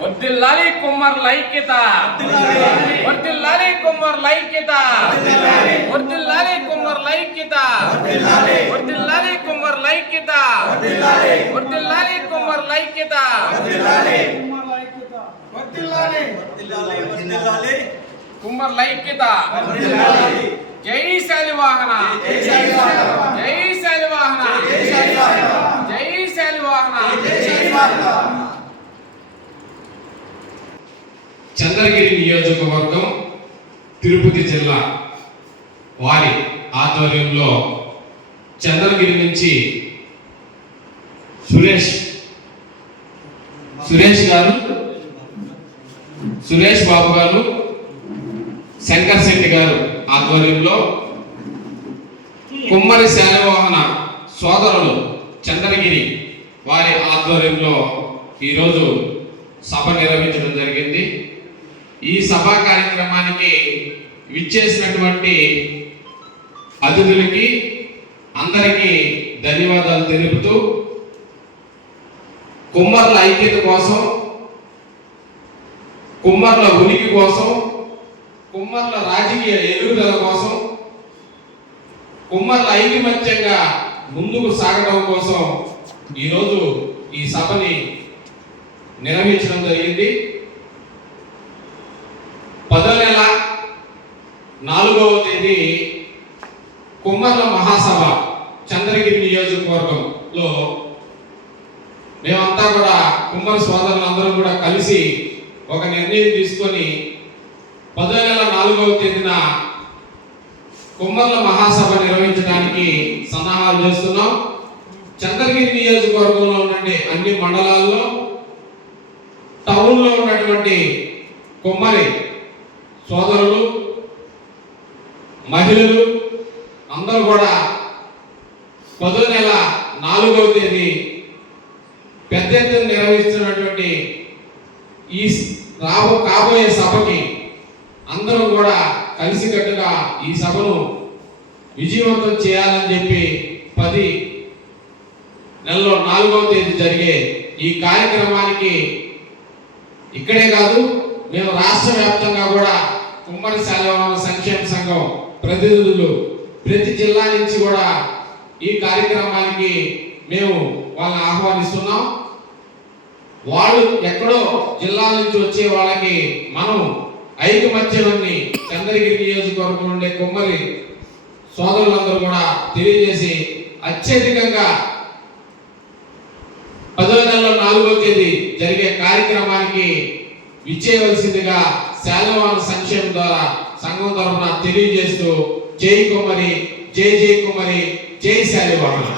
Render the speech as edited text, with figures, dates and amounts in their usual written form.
వర్ధిల్లాలి కుమ్మర్ల ఐక్యత, వర్ధిల్లాలి కుమ్మర్ల ఐక్యత, వర్ధిల్లాలి కుమ్మర్ల ఐక్యత, వర్ధిల్లాలి కుమ్మర్ల ఐక్యత, వర్ధిల్లాలి కుమ్మర్ల ఐక్యత, కుమ్మర్ల ఐక్యత. జై శాలివాహన, జై శాలివాహన, జై శాలివాహన. చంద్రగిరి నియోజకవర్గం తిరుపతి జిల్లా వారి ఆధ్వర్యంలో చంద్రగిరి నుంచి సురేష్ బాబు గారు, శంకర్ శెట్టి గారు ఆధ్వర్యంలో కుమ్మరి శాలివాహన సోదరులు చంద్రగిరి వారి ఆధ్వర్యంలో ఈరోజు సభ నిర్వహించడం జరిగింది. ఈ సభా కార్యక్రమానికి విచ్చేసినటువంటి అతిథులకి అందరికీ ధన్యవాదాలు తెలుపుతూ, కుమ్మర్ల ఐక్యత కోసం, కుమ్మర్ల ఉనికి కోసం, కుమ్మర్ల రాజకీయ ఎదుగుదల కోసం, కుమ్మర్ల ఐకమత్యంగా ముందుకు సాగడం కోసం ఈరోజు ఈ సభని నిర్వహించడం జరిగింది. 10వ నెల 4వ తేదీ కుమ్మర్ల మహాసభ చంద్రగిరి నియోజకవర్గంలో మేమంతా కూడా కుమ్మరి సోదరులందరూ కూడా కలిసి ఒక నిర్ణయం తీసుకొని 10వ నెల 4వ తేదీన కుమ్మర్ల మహాసభ నిర్వహించడానికి సన్నాహాలు చేస్తున్నాం. చంద్రగిరి నియోజకవర్గంలో ఉన్నటువంటి అన్ని మండలాల్లో, టౌన్లో ఉన్నటువంటి కుమ్మరి సోదరులు, మహిళలు అందరూ కూడా 10వ నెల 4వ తేదీ పెద్ద ఎత్తున నిర్వహిస్తున్నటువంటి ఈ కాబోయే సభకి అందరూ కూడా కలిసికట్టుగా ఈ సభను విజయవంతం చేయాలని చెప్పి 10 నెలలో 4వ తేదీ జరిగే ఈ కార్యక్రమానికి ఇక్కడే కాదు, మేము రాష్ట్ర వ్యాప్తంగా కూడా కుమ్మరి శాలివాహన సంక్షేమ సంఘం ప్రతినిధులు ప్రతి జిల్లా నుంచి కూడా ఈ కార్యక్రమానికి మేము వాళ్ళని ఆహ్వానిస్తున్నాం. వాళ్ళు ఎక్కడో జిల్లా నుంచి వచ్చే వాళ్ళకి మనం ఐకమత్యాన్ని చంద్రగిరి నియోజకవర్గం నుండి కుమ్మరి సోదరులందరూ కూడా తెలియజేసి అత్యధికంగా 10వ నెల 4వ తేదీ జరిగే కార్యక్రమానికి విచ్చేయవలసిందిగా శాలివాహన సంక్షేమం ద్వారా సంఘం తరఫున తెలియజేస్తూ జై కుమ్మరి, జై జై కుమ్మరి, జై శాలివాహన.